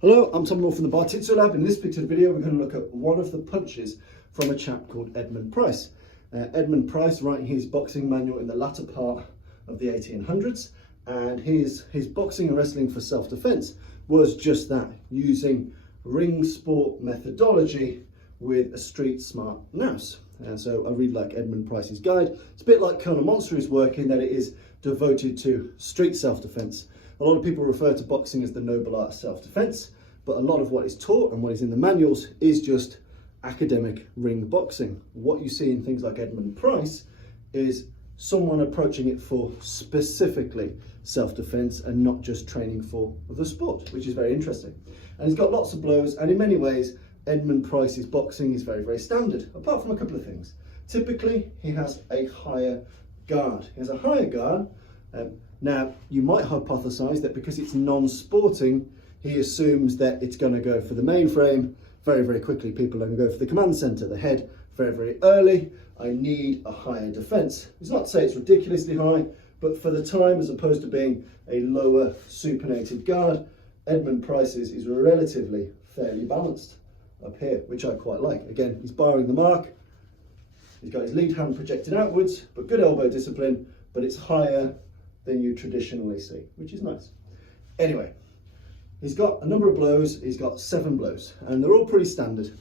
Hello, I'm Tom Moore from the Bartitsu Lab. In this particular video, we're going to look at one of the punches from a chap called Edmun Price. Edmun Price writing his boxing manual in the latter part of the 1800s, and his boxing and wrestling for self-defense was just that, using ring sport methodology with a street smart nous. And so I really like Edmun Price's guide. It's a bit like Colonel Monster's work in that it is devoted to street self-defense. A lot of people refer to boxing as the noble art of self-defense, but a lot of what is taught and what is in the manuals is just academic ring boxing. What you see in things like Edmun Price is someone approaching it for specifically self-defense and not just training for the sport, which is very interesting. And he's got lots of blows, and in many ways, Edmun Price's boxing is very, very standard, apart from a couple of things. Typically, he has a higher guard. He has a higher guard. Now, you might hypothesize that because it's non-sporting, he assumes that it's going to go for the mainframe very, very quickly. People are going to go for the command center, the head, very, very early. I need a higher defense. It's not to say it's ridiculously high, but for the time, as opposed to being a lower supinated guard, Edmun Price's is relatively fairly balanced up here, which I quite like. Again, he's barring the mark. He's got his lead hand projected outwards, but good elbow discipline, but it's higher than you traditionally see, which is nice. Anyway, he's got a number of blows. He's got 7 blows, and they're all pretty standard.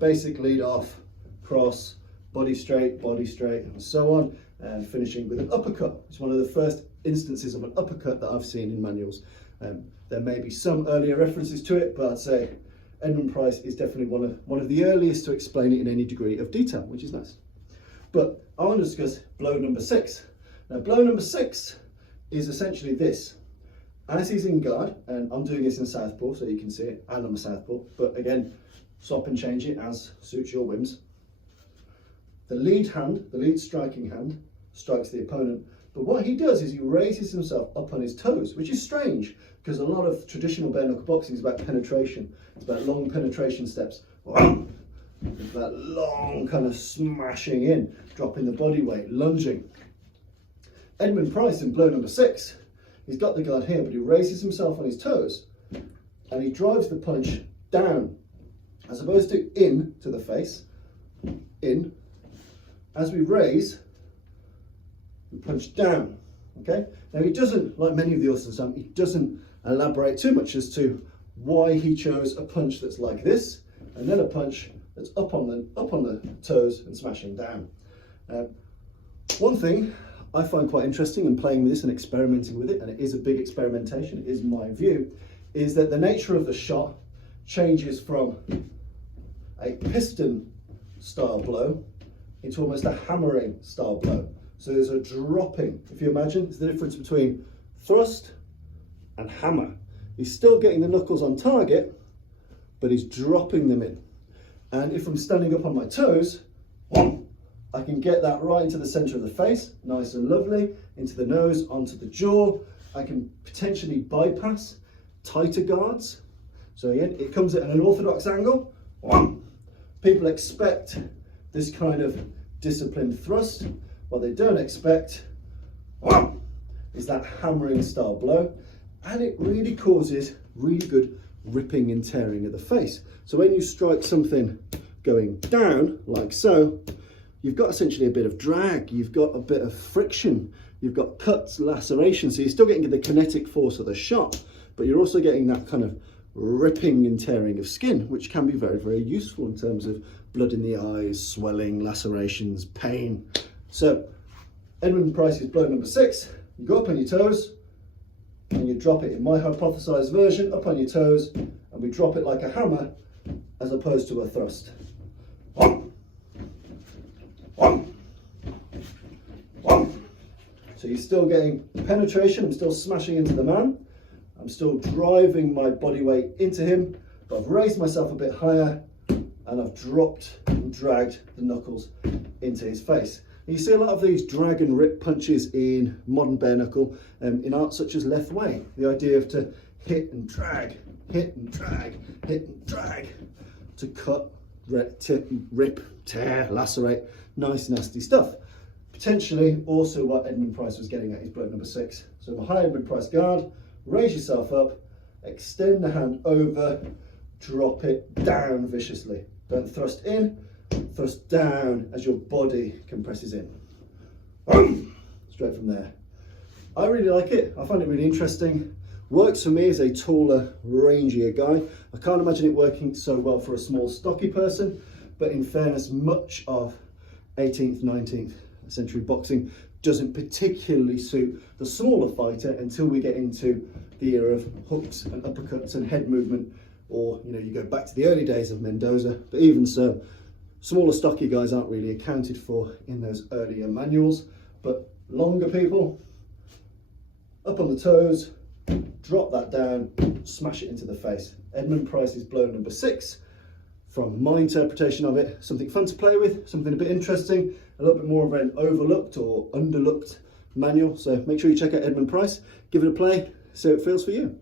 Basic lead off, cross, body straight, and so on, and finishing with an uppercut. It's one of the first instances of an uppercut that I've seen in manuals. There may be some earlier references to it, but I'd say Edmun Price is definitely one of the earliest to explain it in any degree of detail, which is nice. But I want to discuss blow number 6. Now, blow number 6 is essentially this. As he's in guard, and I'm doing this in southpaw so you can see it, and I'm a southpaw, but again, swap and change it as suits your whims. The lead hand, the lead striking hand, strikes the opponent, but what he does is he raises himself up on his toes, which is strange, because a lot of traditional bare knuckle boxing is about penetration. It's about long penetration steps. It's about long kind of smashing in, dropping the body weight, lunging. Edmun Price in blow number 6, he's got the guard here, but he raises himself on his toes and he drives the punch down, as opposed to in to the face, in. As we raise, we punch down, okay? Now he doesn't, like many of the others, he doesn't elaborate too much as to why he chose a punch that's like this, and then a punch that's up on the toes and smashing down. One thing I find quite interesting in playing with this and experimenting with it, and it is a big experimentation, it is my view, is that the nature of the shot changes from a piston style blow into almost a hammering style blow. So there's a dropping, if you imagine, it's the difference between thrust and hammer. He's still getting the knuckles on target, but he's dropping them in. And if I'm standing up on my toes, I can get that right into the center of the face, nice and lovely, into the nose, onto the jaw. I can potentially bypass tighter guards. So again, it comes at an orthodox angle. People expect this kind of disciplined thrust. What they don't expect is that hammering style blow. And it really causes really good ripping and tearing of the face. So when you strike something going down, like so, you've got essentially a bit of drag, you've got a bit of friction, you've got cuts, lacerations, so you're still getting the kinetic force of the shot, but you're also getting that kind of ripping and tearing of skin, which can be very, very useful in terms of blood in the eyes, swelling, lacerations, pain. So Edmun Price's blow number 6, you go up on your toes, and you drop it in my hypothesized version, up on your toes, and we drop it like a hammer, as opposed to a thrust. So you're still getting penetration, I'm still smashing into the man, I'm still driving my body weight into him, but I've raised myself a bit higher, and I've dropped and dragged the knuckles into his face. And you see a lot of these drag and rip punches in modern bare knuckle, in art such as Lethway. The idea of to hit and drag, hit and drag, hit and drag, to cut, rip, tear, lacerate, nice nasty stuff. Potentially also what Edmun Price was getting at his blow number 6. So a high Edmun Price guard, raise yourself up, extend the hand over, drop it down viciously. Don't thrust in, thrust down as your body compresses in. Straight from there. I really like it. I find it really interesting. Works for me as a taller, rangier guy. I can't imagine it working so well for a small, stocky person, but in fairness, much of 18th, 19th century boxing doesn't particularly suit the smaller fighter until we get into the era of hooks and uppercuts and head movement, or you go back to the early days of Mendoza. But even so, smaller, stocky guys aren't really accounted for in those earlier manuals. But longer people, up on the toes, drop that down, smash it into the face. Edmun Price's blow number 6, from my interpretation of it, something fun to play with, something a bit interesting, a little bit more of an overlooked or underlooked manual. So make sure you check out Edmun Price, give it a play, see how it feels for you.